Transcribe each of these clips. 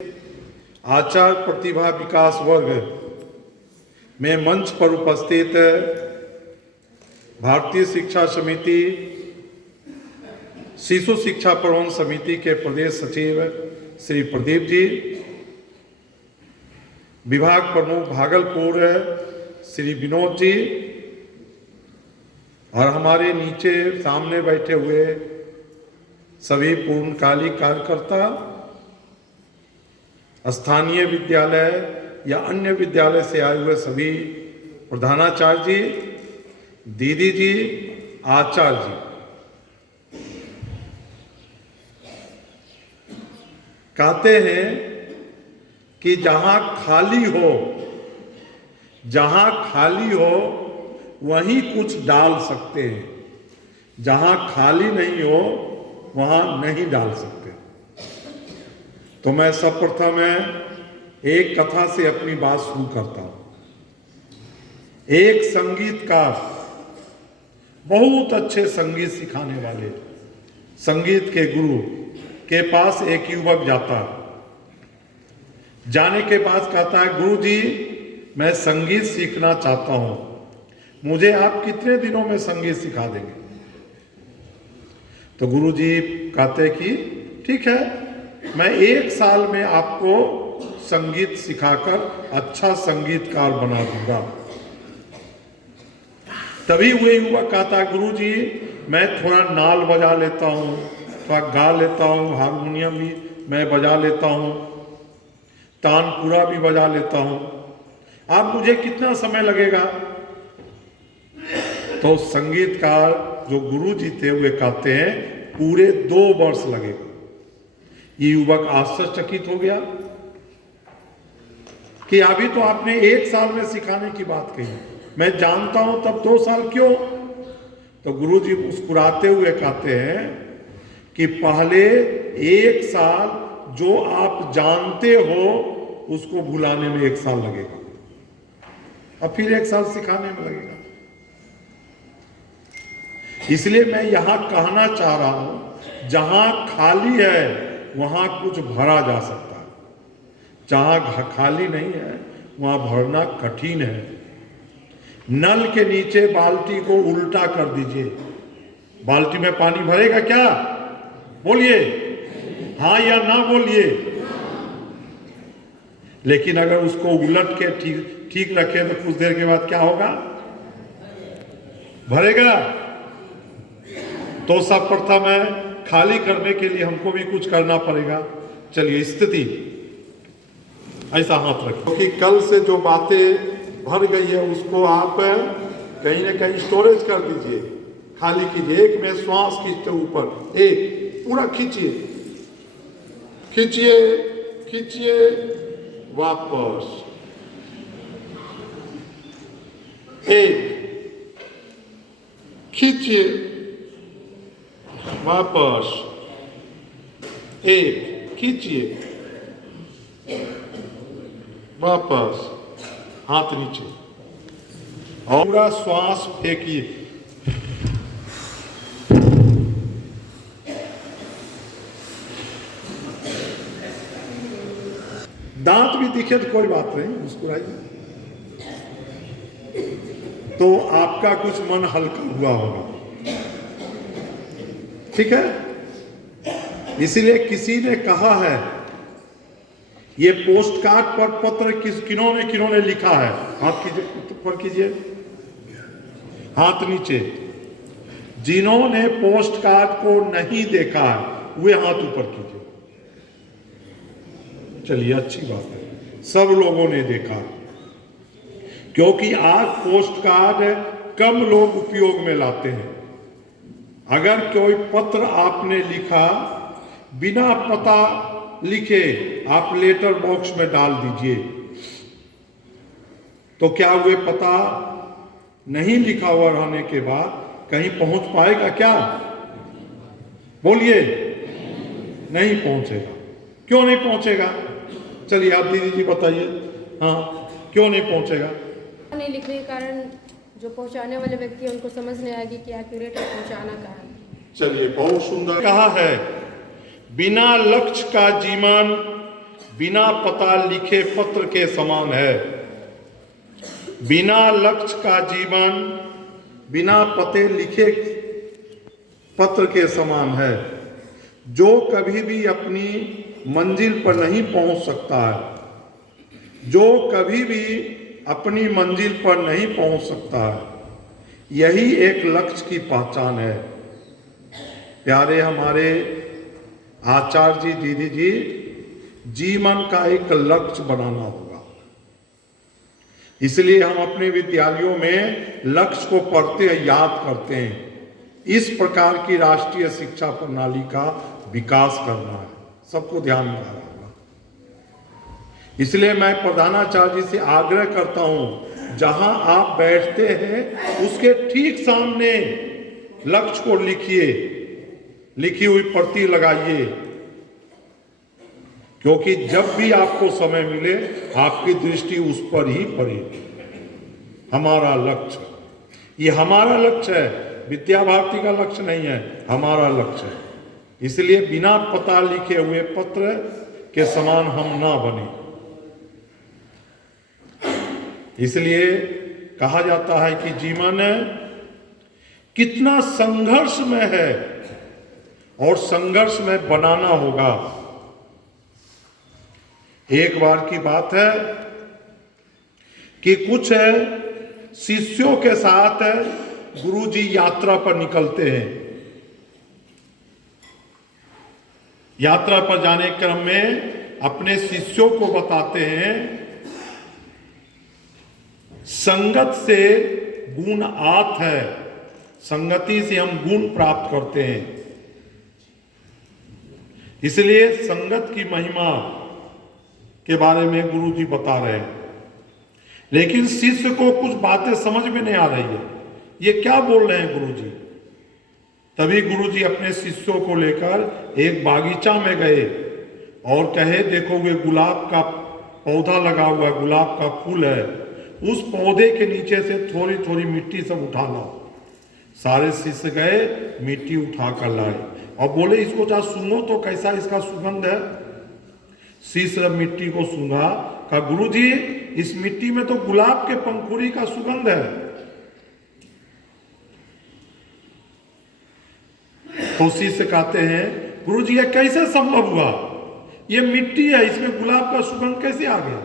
आचार प्रतिभा विकास वर्ग में मंच पर उपस्थित भारतीय शिक्षा समिति शिशु शिक्षा प्रबंधन समिति के प्रदेश सचिव श्री प्रदीप जी, विभाग प्रमुख भागलपुर श्री विनोद जी और हमारे नीचे सामने बैठे हुए सभी पूर्णकालिक कार्यकर्ता, स्थानीय विद्यालय या अन्य विद्यालय से आए हुए सभी प्रधानाचार्य जी, दीदी जी, आचार्य जी, कहते हैं कि जहां खाली हो वहीं कुछ डाल सकते हैं, जहां खाली नहीं हो वहां नहीं डाल सकते। तो मैं सर्वप्रथम एक कथा से अपनी बात शुरू करता हूं। एक संगीतकार, बहुत अच्छे संगीत सिखाने वाले, संगीत के गुरु के पास एक युवक जाता। जाने के बाद कहता है, गुरु जी मैं संगीत सीखना चाहता हूं, मुझे आप कितने दिनों में संगीत सिखा देंगे? तो गुरु जी कहते कि ठीक है, मैं 1 साल में आपको संगीत सिखाकर अच्छा संगीतकार बना दूंगा। तभी वह युवक कहता है, गुरु जी मैं थोड़ा नाल बजा लेता हूं, थोड़ा गा लेता हूं, हारमोनियम भी मैं बजा लेता हूं, तानपुरा भी बजा लेता हूं, आप मुझे कितना समय लगेगा? तो संगीतकार जो गुरु जी थे वे कहते हैं पूरे 2 वर्ष लगेगा। ये युवक आश्चर्यचकित हो गया कि अभी तो आपने 1 साल में सिखाने की बात कही, मैं जानता हूं तब 2 साल क्यों? तो गुरु जी मुस्कुराते हुए कहते हैं कि पहले 1 साल जो आप जानते हो उसको भुलाने में 1 साल लगेगा और फिर 1 साल सिखाने में लगेगा। इसलिए मैं यहां कहना चाह रहा हूं, जहां खाली है वहां कुछ भरा जा सकता है, जहां खाली नहीं है वहां भरना कठिन है। नल के नीचे बाल्टी को उल्टा कर दीजिए, बाल्टी में पानी भरेगा क्या? बोलिए हाँ या ना बोलिए। लेकिन अगर उसको उलट के ठीक रखें तो कुछ देर के बाद क्या होगा? भरेगा। तो सब प्रथम है, खाली करने के लिए हमको भी कुछ करना पड़ेगा। चलिए स्थिति ऐसा हाथ रखो, क्योंकि कल से जो बातें भर गई है उसको आप कहीं ना कहीं स्टोरेज कर दीजिए, खाली कीजिए। एक में श्वास खींचते ऊपर, एक पूरा खींचिए, खींचिए खींचिए, वापस एक, खींचिए, वापस एक, खींचिए, वापस, हाथ नीचे और पूरा श्वास फेंकिए। दांत भी दिखे तो कोई बात नहीं, मुस्कुराइए, तो आपका कुछ मन हल्का हुआ होगा। ठीक है। इसीलिए किसी ने कहा है, ये पोस्ट कार्ड पर पत्र किन्होंने लिखा है? हाथ कीजिए, ऊपर कीजिए, हाथ नीचे। जिन्होंने पोस्ट कार्ड को नहीं देखा है वे हाथ ऊपर कीजिए। चलिए अच्छी बात है, सब लोगों ने देखा, क्योंकि आज पोस्ट कार्ड कम लोग उपयोग में लाते हैं। अगर कोई पत्र आपने लिखा बिना पता लिखे आप लेटर बॉक्स में डाल दीजिए, तो क्या वे पता नहीं लिखा हुआ रहने के बाद कहीं पहुंच पाएगा क्या? बोलिए, नहीं पहुंचेगा। क्यों नहीं पहुंचेगा? चलिए आप दीदी जी बताइए, हाँ क्यों नहीं पहुंचेगा? नहीं लिखने के कारण जो पहुंचाने वाले व्यक्ति है उनको समझ नहीं आएगी कि एक्यूरेट है पहुंचाना कहाँ है। चलिए बहुत सुंदर कहा है, बिना लक्ष्य का जीवन बिना पता लिखे पत्र के समान है। बिना लक्ष्य का जीवन बिना पते लिखे पत्र के समान है। जो कभी भी अपनी मंजिल पर नहीं पहुंच सकता है, जो कभी भी अपनी मंजिल पर नहीं पहुंच सकता है, यही एक लक्ष्य की पहचान है। प्यारे हमारे आचार्य जी, दीदी जी, जीवन का एक लक्ष्य बनाना होगा। इसलिए हम अपने विद्यालयों में लक्ष्य को पढ़ते याद करते हैं। इस प्रकार की राष्ट्रीय शिक्षा प्रणाली का विकास करना है, सबको ध्यान में रखना होगा। इसलिए मैं प्रधानाचार्य जी से आग्रह करता हूं, जहां आप बैठते हैं उसके ठीक सामने लक्ष्य को लिखिए, लिखी हुई प्रति लगाइए, क्योंकि जब भी आपको समय मिले आपकी दृष्टि उस पर ही पड़ेगी। हमारा लक्ष्य, ये हमारा लक्ष्य है, विद्या भारती का लक्ष्य नहीं है, हमारा लक्ष्य है। इसलिए बिना पता लिखे हुए पत्र के समान हम ना बने। इसलिए कहा जाता है कि जीवन कितना संघर्ष में है और संघर्ष में बनाना होगा। एक बार की बात है कि कुछ शिष्यों के साथ गुरुजी यात्रा पर निकलते हैं। यात्रा पर जाने क्रम में अपने शिष्यों को बताते हैं, संगत से गुण आत है, संगति से हम गुण प्राप्त करते हैं। इसलिए संगत की महिमा के बारे में गुरुजी बता रहे हैं। लेकिन शिष्य को कुछ बातें समझ में नहीं आ रही है, ये क्या बोल रहे हैं गुरुजी। तभी गुरुजी अपने शिष्यों को लेकर एक बागीचा में गए और कहे, देखोगे गुलाब का पौधा लगा हुआ, गुलाब का फूल है, उस पौधे के नीचे से थोड़ी थोड़ी मिट्टी सब उठा लाओ। सारे शिष्य गए, मिट्टी उठा कर लाए और बोले, इसको जा सूंघो तो कैसा इसका सुगंध है। शिष्य मिट्टी को सूंघा, कहा गुरुजी इस मिट्टी में तो गुलाब के पंखुड़ी का सुगंध है। तो शिष्य कहते हैं, गुरुजी ये कैसे संभव हुआ, ये मिट्टी है, इसमें गुलाब का सुगंध कैसे आ गया।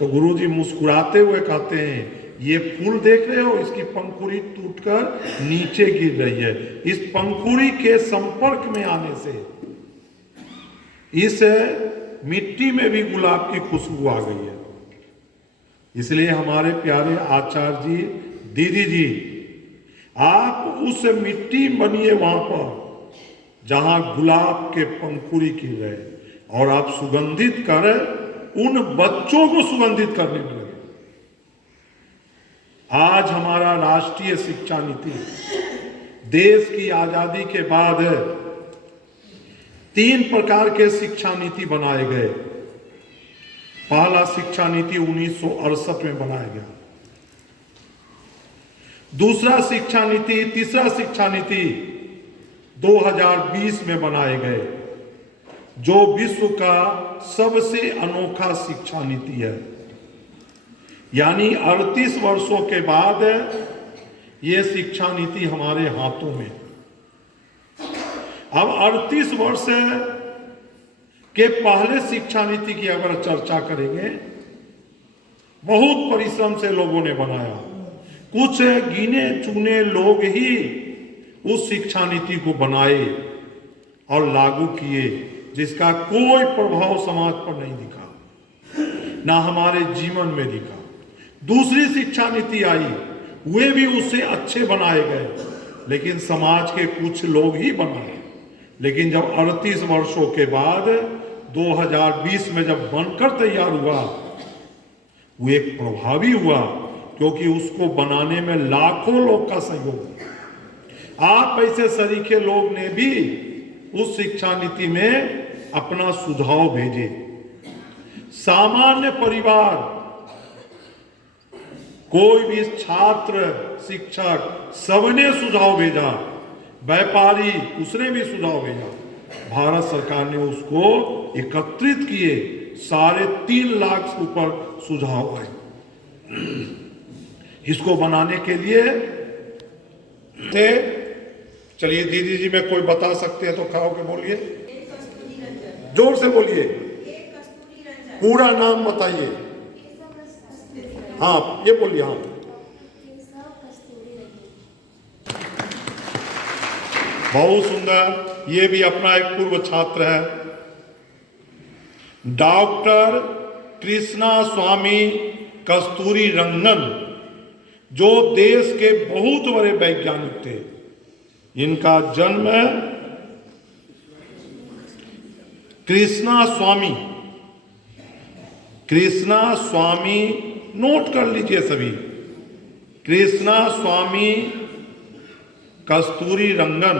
तो गुरुजी मुस्कुराते हुए कहते हैं, ये फूल देख रहे हो, इसकी पंखुड़ी टूटकर नीचे गिर रही है, इस पंखुड़ी के संपर्क में आने से इस मिट्टी में भी गुलाब की खुशबू आ गई है। इसलिए हमारे प्यारे आचार्य जी, दीदी जी, आप उस मिट्टी बनिए वहां पर जहां गुलाब के पंखुड़ी गिर रहे और आप सुगंधित कर उन बच्चों को सुगंधित करने लगे। आज हमारा राष्ट्रीय शिक्षा नीति, देश की आजादी के बाद 3 प्रकार के शिक्षा नीति बनाए गए। पहला शिक्षा नीति 1968 में बनाया गया, दूसरा शिक्षा नीति, तीसरा शिक्षा नीति 2020 में बनाए गए, जो विश्व का सबसे अनोखा शिक्षा नीति है। यानी 38 वर्षों के बाद ये शिक्षा नीति हमारे हाथों में। अब 38 वर्ष के पहले शिक्षा नीति की अगर चर्चा करेंगे, बहुत परिश्रम से लोगों ने बनाया, कुछ गिने चुने लोग ही उस शिक्षा नीति को बनाए और लागू किए, जिसका कोई प्रभाव समाज पर नहीं दिखा, ना हमारे जीवन में दिखा। दूसरी शिक्षा नीति आई, वे भी उससे अच्छे बनाए गए, लेकिन समाज के कुछ लोग ही बनाए। लेकिन जब 38 वर्षों के बाद 2020 में जब बनकर तैयार हुआ, वो एक प्रभावी हुआ, क्योंकि उसको बनाने में लाखों लोग का सहयोग। आप ऐसे सरीखे लोग ने भी उस शिक्षा नीति में अपना सुझाव भेजे। सामान्य परिवार, कोई भी छात्र, शिक्षक, सबने सुझाव भेजा। व्यापारी, उसने भी सुझाव भेजा। भारत सरकार ने उसको एकत्रित किए, 3.5 लाख से ऊपर सुझाव आए। इसको बनाने के लिए चलिए दीदी जी में कोई बता सकते हैं तो खाओगे, बोलिए, जोर से बोलिए, पूरा नाम बताइए। हाँ ये बोलिए। हाँ बहुत सुंदर, ये भी अपना एक पूर्व छात्र है, डॉक्टर कृष्णा स्वामी कस्तूरी रंगन, जो देश के बहुत बड़े वैज्ञानिक थे। इनका जन्म कृष्णा स्वामी, नोट कर लीजिए सभी, कृष्णा स्वामी कस्तूरी रंगन